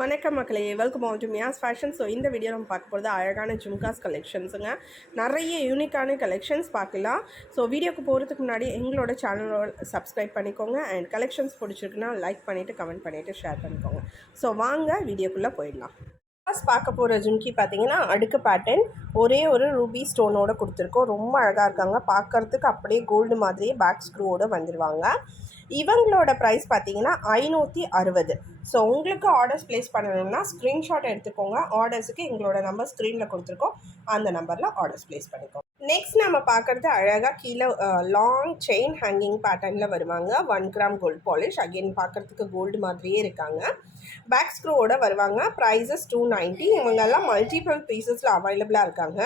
வணக்கம் மக்களே, welcome all to Mia's fashion. So இந்த வீடியோ நம்ம பார்க்க போகிறது அழகான ஜும்காஸ் கலெக்ஷன்ஸுங்க. நிறைய யூனிக்கான கலெக்ஷன்ஸ் பார்க்கலாம். ஸோ வீடியோக்கு போகிறதுக்கு முன்னாடி எங்களோட சேனலோட சப்ஸ்கிரைப் பண்ணிக்கோங்க அண்ட் கலெக்ஷன்ஸ் பிடிச்சிருக்குன்னா லைக் பண்ணிவிட்டு கமெண்ட் பண்ணிவிட்டு ஷேர் பண்ணிக்கோங்க. ஸோ வாங்க வீடியோக்குள்ளே போயிடலாம். ஃபர்ஸ்ட் பார்க்க போகிற ஜும்கி பார்த்தீங்கன்னா அடுக்கு பேட்டர்ன், ஒரே ஒரு ரூபி ஸ்டோனோடு கொடுத்துருக்கோம். ரொம்ப அழகாக இருக்காங்க, பார்க்குறதுக்கு அப்படியே கோல்டு மாதிரியே பேக் ஸ்க்ரூவோடு வந்துடுவாங்க. இவங்களோட ப்ரைஸ் பார்த்தீங்கன்னா 560. ஸோ உங்களுக்கு ஆர்டர்ஸ் ப்ளேஸ் பண்ணணும்னா ஸ்க்ரீன்ஷாட் எடுத்துக்கோங்க. ஆர்டர்ஸுக்கு எங்களோட நம்பர் ஸ்க்ரீனில் கொடுத்துருக்கோம், அந்த நம்பரில் ஆர்டர்ஸ் ப்ளேஸ் பண்ணிக்கோங்க. நெக்ஸ்ட் நம்ம பார்க்குறது அழகாக கீழே லாங் செயின் ஹேங்கிங் பேட்டர்னில் வருவாங்க. 1 கிராம் கோல்டு பாலிஷ், அகெயின் பார்க்குறதுக்கு கோல்டு மாதிரியே இருக்காங்க. பேக் ஸ்க்ரூவோட வருவாங்க. ப்ரைஸஸ் 290. இவங்கெல்லாம் மல்டிபிள் பீசஸில் அவைலபிளாக இருக்காங்க.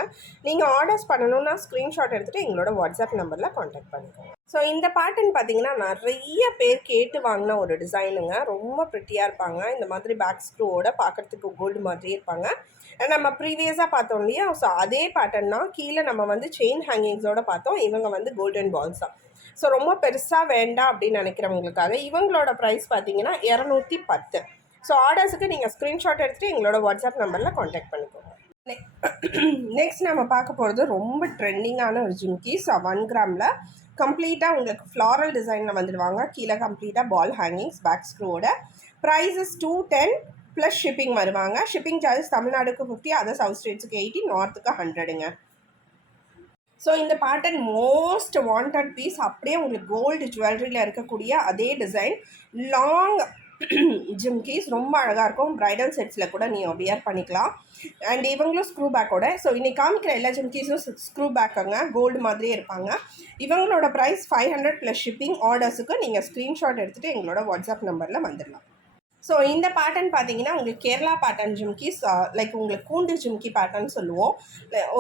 நீங்கள் ஆர்டர்ஸ் பண்ணணுன்னா ஸ்க்ரீன்ஷாட் எடுத்துகிட்டு எங்களோட வாட்ஸ்அப் நம்பரில் காண்டாக்ட் பண்ணிக்கோங்க. ஸோ இந்த பேட்டர்ன் பார்த்தீங்கன்னா நிறைய பேர் கேட்டு வாங்கின ஒரு டிசைனுங்க. ரொம்ப ப்ரிட்டியாக இருப்பாங்க. இந்த மாதிரி பேக் ஸ்க்ரூவோட பார்க்குறதுக்கு கோல்டு மாதிரியே இருப்பாங்க. நம்ம ப்ரீவியஸாக பார்த்தோம் இல்லையா, ஸோ அதே பேட்டர்ன் தான். கீழே நம்ம வந்து செயின் ஹேங்கிங்ஸோடு பார்த்தோம், இவங்க வந்து கோல்டன் பால்ஸ் தான். ஸோ ரொம்ப பெருசாக வேண்டாம் அப்படின்னு நினைக்கிறவங்களுக்காக இவங்களோட ப்ரைஸ் பார்த்தீங்கன்னா 210. ஸோ ஆர்டர்ஸுக்கு நீங்கள் ஸ்க்ரீன்ஷாட் எடுத்துகிட்டு எங்களோட வாட்ஸ்அப் நம்பரில் காண்டாக்ட் பண்ணிக்கோங்க. நெக்ஸ்ட் நம்ம பார்க்க போகிறது ரொம்ப ட்ரெண்டிங்கான ஒரு ஜிம்கிஸ். 1 கிராமில் கம்ப்ளீட்டாக உங்களுக்கு ஃப்ளாரல் டிசைனில் வந்துடுவாங்க. கீழே கம்ப்ளீட்டாக பால் ஹேங்கிங்ஸ் பேக் ஸ்க்ரூவோட. ப்ரைஸஸ் 210 ப்ளஸ் ஷிப்பிங் வருவாங்க. ஷிப்பிங் சார்ஜஸ் தமிழ்நாடுக்கு 50, அதர் சவுத் ஸ்டேட்ஸுக்கு 80, நார்த்துக்கு 100ங்க. ஸோ இந்த பேட்டர்ன் மோஸ்ட் வாண்டட் பீஸ். அப்படியே உங்களுக்கு கோல்டு ஜுவல்லரியில் இருக்கக்கூடிய அதே டிசைன், லாங் ஜிம்கிஸ் ரொம்ப அழகாக இருக்கும். ப்ரைடல் செட்ஸில் கூட நீங்கள் வியர் பண்ணிக்கலாம். அண்ட் இவங்களும் ஸ்க்ரூ பேக்கோட. ஸோ இன்றைக்கி காமிக்கிற எல்லா ஜிம்கிஸும் ஸ்க்ரூ பேக்குங்க, கோல்டு மாதிரியே இருப்பாங்க. இவங்களோட ப்ரைஸ் 500 ப்ளஸ் ஷிப்பிங். ஆர்டர்ஸுக்கு நீங்கள் ஸ்க்ரீன்ஷாட் எடுத்துகிட்டு எங்களோட வாட்ஸ்அப் நம்பரில் வந்துடலாம். ஸோ இந்த பேட்டர்ன் பார்த்தீங்கன்னா உங்களுக்கு கேரளா பேட்டர்ன் ஜிம்கிஸ், லைக் உங்களுக்கு கூண்டு ஜிம்கி பேட்டர்ன் சொல்லுவோம்.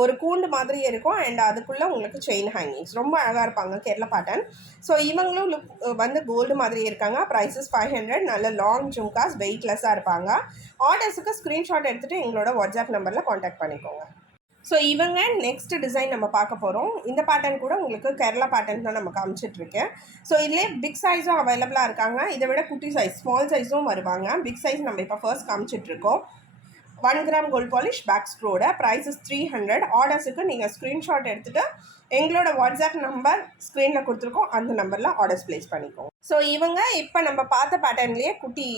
ஒரு கூண்டு மாதிரி இருக்கும் அண்ட் அதுக்குள்ளே உங்களுக்கு செயின் ஹேங்கிங்ஸ் ரொம்ப அழகாக இருப்பாங்க, கேரளா பேட்டர்ன். ஸோ இவங்களும் வந்து கோல்டு மாதிரி இருக்காங்க. ப்ரைஸஸ் 500. நல்ல லாங் ஜும்காஸ், வெயிட்லெஸ்ஸாக இருப்பாங்க. ஆர்டர்ஸுக்கு ஸ்க்ரீன்ஷாட் எடுத்துகிட்டு எங்களோட வாட்ஸ்அப் நம்பரில் காண்டாக்ட் பண்ணிக்கோங்க. ஸோ இவங்க நெக்ஸ்ட் டிசைன் நம்ம பார்க்க போகிறோம். இந்த பேட்டர்ன் கூட உங்களுக்கு கேரளா பேட்டர்ன் தான் நம்ம காமிச்சிட்ருக்கேன். ஸோ இதிலே பிக் சைஸும் அவைலபிளாக இருக்காங்க, இதை விட குட்டி சைஸ் ஸ்மால் சைஸும் வருவாங்க. பிக் சைஸ் நம்ம இப்போ ஃபர்ஸ்ட் காமிச்சிட்ருக்கோம். 1 கிராம் கோல்ட் பாலிஷ் பேக் ஸ்க்ரூவோட. ப்ரைஸஸ் 300. ஆர்டர்ஸுக்கு நீங்கள் ஸ்க்ரீன்ஷாட் எடுத்துகிட்டு எங்களோட வாட்ஸ்அப் நம்பர் ஸ்க்ரீனில் கொடுத்துருக்கோம், அந்த நம்பரில் ஆர்டர்ஸ் ப்ளேஸ் பண்ணிக்கோங்க. ஸோ இவங்க இப்போ நம்ம பார்த்த பேட்டர்ன்லேயே குட்டி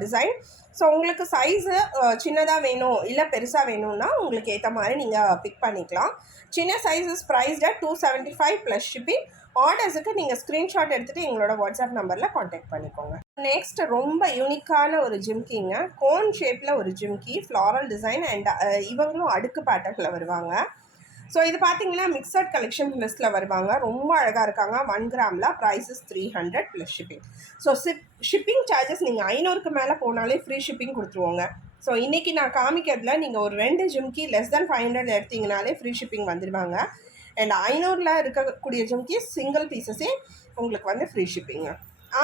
டிசைன். ஸோ உங்களுக்கு சைஸு சின்னதாக வேணும் இல்லை பெருசாக வேணும்னா உங்களுக்கு ஏற்ற மாதிரி நீங்கள் பிக் பண்ணிக்கலாம். சின்ன சைஸஸ் ப்ரைஸ்ட் 275 ப்ளஸ் ஷிப்பிங். ஆர்டர்ஸுக்கு நீங்கள் ஸ்க்ரீன்ஷாட் எடுத்துகிட்டு எங்களோட வாட்ஸ்அப் நம்பரில் காண்டாக்ட் பண்ணிக்கோங்க. நெக்ஸ்ட் ரொம்ப யூனிக்கான ஒரு ஜிம்கிங்க, கோன் ஷேப்பில் ஒரு ஜிம்கி, ஃப்ளாரல் டிசைன் அண்ட் இவங்களும் அடுக்கு பேட்டர்னில் வருவாங்க. ஸோ இது பார்த்தீங்கன்னா மிக்சட் கலெக்ஷன் லிஸ்ட்டில் வருவாங்க. ரொம்ப அழகாக இருக்காங்க. 1 கிராமில் prices 300 plus shipping. So shipping charges நீங்கள் 500க்கு மேலே போனாலே ஃப்ரீ ஷிப்பிங் கொடுத்துருவோங்க. ஸோ இன்றைக்கி நான் காமிக்கிறதுல நீங்கள் ஒரு 2 ஜிம்கி லெஸ் தென் 500 எடுத்திங்கனாலே ஃப்ரீ ஷிப்பிங் வந்துடுவாங்க. அண்ட் 500ல் இருக்கக்கூடிய ஜிம்கி சிங்கிள் பீசஸே உங்களுக்கு வந்து ஃப்ரீ ஷிப்பிங்க.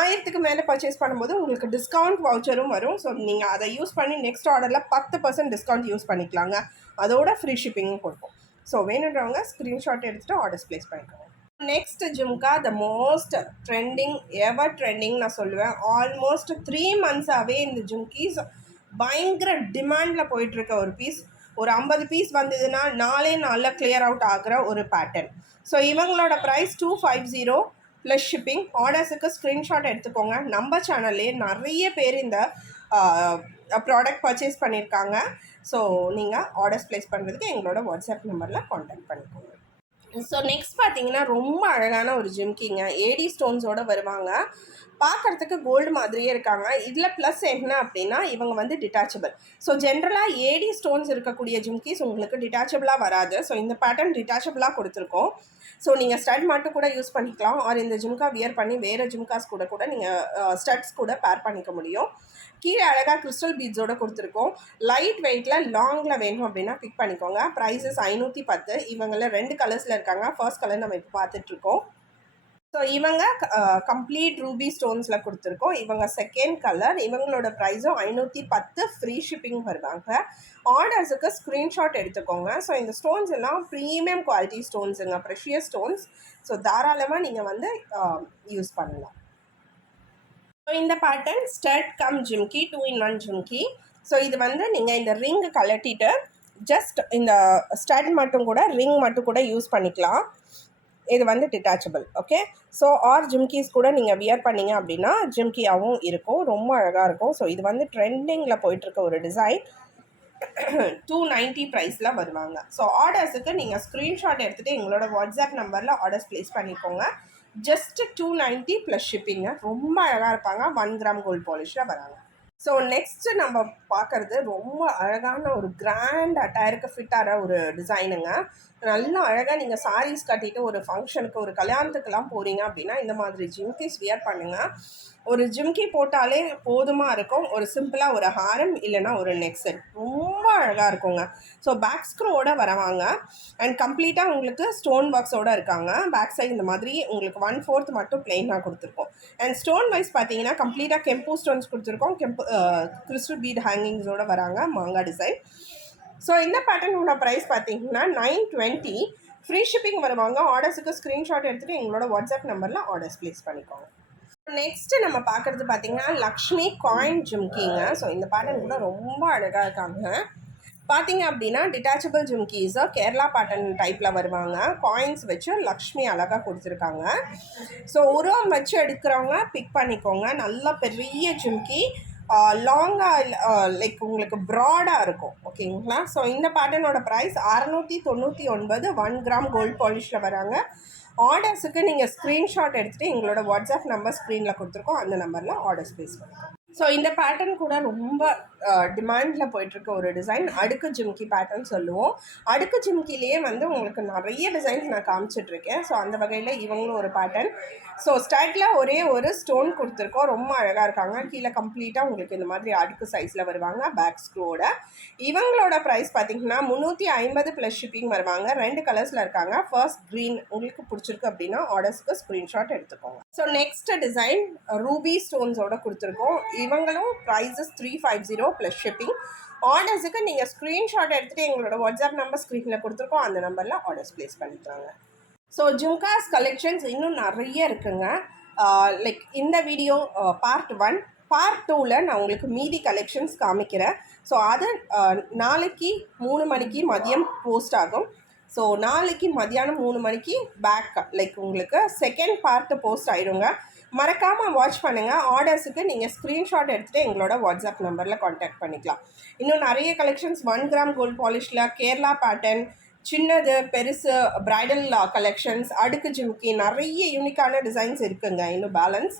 1000க்கு மேலே பர்ச்சேஸ் பண்ணும்போது உங்களுக்கு டிஸ்கவுண்ட் வவுச்சரும் வரும். ஸோ நீங்கள் அதை யூஸ் பண்ணி நெக்ஸ்ட் ஆர்டரில் 10% டிஸ்கவுண்ட் யூஸ் பண்ணிக்கலாங்க. அதோட ஃப்ரீ ஷிப்பிங்கும் கொடுப்போம். ஸோ வேணுன்றவங்க ஸ்க்ரீன்ஷாட் எடுத்துகிட்டு ஆர்டர்ஸ் ப்ளேஸ் பண்ணிக்கோங்க. Next jhumka the most trending, ever trending நான் சொல்லுவேன். ஆல்மோஸ்ட் 3 மந்த்ஸாகவே இந்த ஜும்கீஸ் பயங்கர டிமாண்டில் போயிட்டுருக்க ஒரு பீஸ். ஒரு 50 பீஸ் வந்ததுன்னா 4 நாளில் கிளியர் அவுட் ஆகிற ஒரு பேட்டர்ன். ஸோ இவங்களோட ப்ரைஸ் 250 ப்ளஸ் ஷிப்பிங். ஆர்டர்ஸுக்கு ஸ்க்ரீன்ஷாட் எடுத்துக்கோங்க. நம்ம சேனல்லே நிறைய பேர் இந்த ப்ராடக்ட் பர்ச்சேஸ் பண்ணியிருக்காங்க. ஸோ நீங்கள் ஆர்டர்ஸ் ப்ளேஸ் பண்ணுறதுக்கு எங்களோட வாட்ஸ்அப் நம்பரில் காண்டாக்ட் பண்ணிக்கோங்க. ஸோ நெக்ஸ்ட் பார்த்தீங்கன்னா ரொம்ப அழகான ஒரு ஜிம்கிங்க, ஏடி ஸ்டோன்ஸோடு வருவாங்க. பார்க்குறதுக்கு கோல்டு மாதிரியே இருக்காங்க. இதில் ப்ளஸ் என்ன அப்படின்னா இவங்க வந்து டிட்டாச்சபிள். ஸோ ஜென்ரலாக ஏடி ஸ்டோன்ஸ் இருக்கக்கூடிய ஜிம்கிஸ் உங்களுக்கு டிட்டாச்சபிளாக வராது. ஸோ இந்த பேட்டர்ன் டிட்டாச்சபிளாக கொடுத்துருக்கோம். ஸோ நீங்கள் ஸ்டட் மட்டும் கூட யூஸ் பண்ணிக்கலாம், ஆர் இந்த ஜிம்கா வியர் பண்ணி வேறு ஜிம்காஸ் கூட நீங்கள் ஸ்டட்ஸ் கூட பேர் பண்ணிக்க முடியும். கீழே அழகாக கிறிஸ்டல் பீட்ஸோடு கொடுத்துருக்கோம். லைட் வெயிட்டில் லாங்கில் வேணும் அப்படின்னா பிக் பண்ணிக்கோங்க. ப்ரைஸஸ் 510. இவங்களில் 2 கலர்ஸில் இருக்காங்க. ஃபர்ஸ்ட் கலர் நம்ம இப்போ பார்த்துட்ருக்கோம். ஸோ இவங்க கம்ப்ளீட் ரூபி ஸ்டோன்ஸில் கொடுத்துருக்கோம். இவங்க செகண்ட் கலர். இவங்களோட ப்ரைஸும் 510, ஃப்ரீ ஷிப்பிங் வருவாங்க. ஆர்டர்ஸுக்கு ஸ்க்ரீன்ஷாட் எடுத்துக்கோங்க. ஸோ இந்த ஸ்டோன்ஸ் எல்லாம் ப்ரீமியம் குவாலிட்டி ஸ்டோன்ஸுங்க, ப்ரெஷியஸ் ஸ்டோன்ஸ். ஸோ தாராளமாக நீங்கள் வந்து யூஸ் பண்ணலாம். ஸோ இந்த pattern stud cum jhumki, 2 in 1 jhumki. So இது வந்து நீங்கள் இந்த ரிங் கழட்டிட்டு ஜஸ்ட் இந்த ஸ்டட் மட்டும் கூட ரிங் மட்டும் கூட யூஸ் பண்ணிக்கலாம். இது வந்து டிட்டாச்சபிள். ஓகே, ஸோ ஆர் ஜிம்கீஸ் கூட நீங்கள் வியர் பண்ணிங்க அப்படின்னா ஜிம்கியாகவும் இருக்கும், ரொம்ப அழகாக இருக்கும். ஸோ இது வந்து ட்ரெண்டிங்கில் போயிட்டுருக்க ஒரு டிசைன். 290 ப்ரைஸில் வருவாங்க. ஸோ ஆர்டர்ஸுக்கு நீங்கள் ஸ்க்ரீன்ஷாட் எடுத்துகிட்டு எங்களோட வாட்ஸ்அப் நம்பரில் ஆர்டர்ஸ் ப்ளேஸ் பண்ணிக்கோங்க. ஜஸ்ட் 290 ப்ளஸ் ஷிப்பிங்க. ரொம்ப அழகாக இருப்பாங்க. 1 கிராம் கோல்ட் பாலிஷில் வராங்க. ஸோ நெக்ஸ்ட்டு நம்ம பார்க்குறது ரொம்ப அழகான ஒரு கிராண்ட் அட்டையருக்கு ஃபிட் ஆகிற ஒரு டிசைனுங்க. நல்லா அழகாக நீங்கள் சாரீஸ் கட்டிட்டு ஒரு ஃபங்க்ஷனுக்கு ஒரு கல்யாணத்துக்கெல்லாம் போகிறீங்க அப்படின்னா இந்த மாதிரி ஜிம்கிஸ் வியர் பண்ணுங்கள். ஒரு ஜிம்கி போட்டாலே போதுமாக இருக்கும். ஒரு சிம்பிளாக ஒரு ஹாரம் இல்லைனா ஒரு நெக் செட் ரொம்ப அழகாக இருக்குங்க. ஸோ பேக் ஸ்க்ரூவோட வரவாங்க அண்ட் கம்ப்ளீட்டாக உங்களுக்கு ஸ்டோன் ஒர்க்ஸோடு இருக்காங்க. பேக் சைடு இந்த மாதிரி உங்களுக்கு 1/4 மட்டும் பிளெயினாக கொடுத்துருக்கோம். அண்ட் ஸ்டோன் வைஸ் பார்த்தீங்கன்னா கம்ப்ளீட்டாக கெம்பு ஸ்டோன்ஸ் கொடுத்துருக்கோம். கிறிஸ்டல் பீட் ஹேங்கிங்ஸோடு வராங்க. மாங்கா டிசைன். ஸோ இந்த பேட்டர்னோட ப்ரைஸ் பார்த்தீங்கன்னா 920. ஃப்ரீ ஷிப்பிங் வருவாங்க. ஆர்டர்ஸுக்கு ஸ்க்ரீன்ஷாட் எடுத்துகிட்டு எங்களோட வாட்ஸ்அப் நம்பரில் ஆர்டர்ஸ் ப்ளேஸ் பண்ணிக்கோங்க. நெக்ஸ்ட்டு நம்ம பார்க்குறது பார்த்தீங்கன்னா லக்ஷ்மி காயின் ஜிம்கிங்க. ஸோ இந்த பேட்டர்ன் கூட ரொம்ப அழகாக இருக்காங்க. பார்த்தீங்க அப்படின்னா டிட்டாச்சபிள் ஜிம்கீஸை கேரளா பேட்டர்ன் டைப்பில் வருவாங்க. காயின்ஸ் வச்சு லக்ஷ்மி அழகாக கொடுத்துருக்காங்க. ஸோ உருவம் வச்சு எடுக்கிறவங்க பிக் பண்ணிக்கோங்க. நல்ல பெரிய ஜிம்கி, லாங்காக லைக் உங்களுக்கு ப்ராடாக இருக்கும். ஓகேங்களா? ஸோ இந்த பேட்டர்னோட ப்ரைஸ் 699. 1 கிராம் கோல்ட் பாலிஷில் வராங்க. ஆர்டர்ஸுக்கு நீங்கள் ஸ்க்ரீன்ஷாட் எடுத்துகிட்டு எங்களோட வாட்ஸ்அப் நம்பர் ஸ்க்ரீனில் கொடுத்துருக்கோம். அந்த நம்பரில் ஆர்டர்ஸ் ப்ளேஸ் பண்ணிக்கோங்க. ஸோ இந்த பேட்டர்ன் கூட ரொம்ப டிமாண்டில் போயிட்டுருக்க ஒரு டிசைன் அடுக்கு ஜிம்கி பேட்டர்ன் சொல்லுவோம். அடுக்கு ஜிம்கிலேயே வந்து உங்களுக்கு நிறைய டிசைன்ஸ் நான் காமிச்சிட்ருக்கேன். ஸோ அந்த வகையில் இவங்களும் ஒரு பேட்டர்ன். ஸோ ஸ்டட்டில் ஒரே ஒரு ஸ்டோன் கொடுத்துருக்கோம். ரொம்ப அழகாக இருக்காங்க. கீழே கம்ப்ளீட்டாக உங்களுக்கு இந்த மாதிரி அடுக்கு சைஸில் வருவாங்க பேக் ஸ்க்ரூவோட. இவங்களோட ப்ரைஸ் பார்த்தீங்கன்னா 350 ப்ளஸ் ஷிப்பிங் வருவாங்க. 2 கலர்ஸில் இருக்காங்க. ஃபர்ஸ்ட் க்ரீன் உங்களுக்கு பிடிச்சிருக்கு அப்படின்னா ஆர்டர்ஸ்க்கு ஸ்க்ரீன்ஷாட் எடுத்துக்கோங்க. ஸோ நெக்ஸ்ட் டிசைன் ரூபி ஸ்டோன்ஸோட கொடுத்துருக்கோம். இவங்களும் ப்ரைஸஸ் 350 ப்ளஸ் ஷிப்பிங். ஆர்டர்ஸுக்கு நீங்கள் ஸ்க்ரீன்ஷாட் எடுத்துகிட்டு எங்களோட வாட்ஸ்அப் நம்பர் ஸ்க்ரீனில் கொடுத்துருக்கோம். அந்த நம்பரில் ஆர்டர்ஸ் ப்ளேஸ் பண்ணிக்கிறாங்க. ஸோ ஜும்காஸ் கலெக்ஷன்ஸ் இன்னும் நிறைய இருக்குங்க. லைக் இந்த வீடியோ பார்ட் 1. பார்ட் 2ல் நான் உங்களுக்கு மீதி கலெக்ஷன்ஸ் காமிக்கிறேன். ஸோ அது நாளைக்கு 3 மணிக்கு மதியம் போஸ்ட் ஆகும். ஸோ நாளைக்கு மதியானம் 3 மணிக்கு பேக் லைக் உங்களுக்கு செகண்ட் பார்ட்டு போஸ்ட் ஆகிடுங்க. மறக்காமல் வாட்ச் பண்ணுங்கள். ஆர்டர்ஸுக்கு நீங்கள் ஸ்க்ரீன்ஷாட் எடுத்துகிட்டு எங்களோட வாட்ஸ்அப் நம்பரில் காண்டாக்ட் பண்ணிக்கலாம். இன்னும் நிறைய கலெக்ஷன்ஸ் 1 கிராம் கோல்ட் பாலிஷில் கேரளா பேட்டர்ன், சின்னது பெருசு ப்ரைடல் கலெக்ஷன்ஸ், அடுக்கு ஜிம்கி, நிறைய யூனிக்கான டிசைன்ஸ் இருக்குங்க இன்னும் பேலன்ஸ்.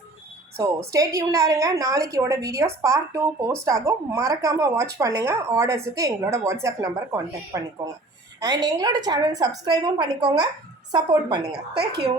ஸோ ஸ்டே டியூன்டாக இருங்க. நாளைக்கோட வீடியோஸ் பார்ட் 2 போஸ்ட் ஆகும். மறக்காமல் வாட்ச் பண்ணுங்கள். ஆர்டர்ஸுக்கு எங்களோட வாட்ஸ்அப் நம்பர் காண்டாக்ட் பண்ணிக்கோங்க. அண்ட் எங்களோட சேனல் சப்ஸ்கிரைபும் பண்ணிக்கோங்க. சப்போர்ட் பண்ணுங்கள். தேங்க்யூ.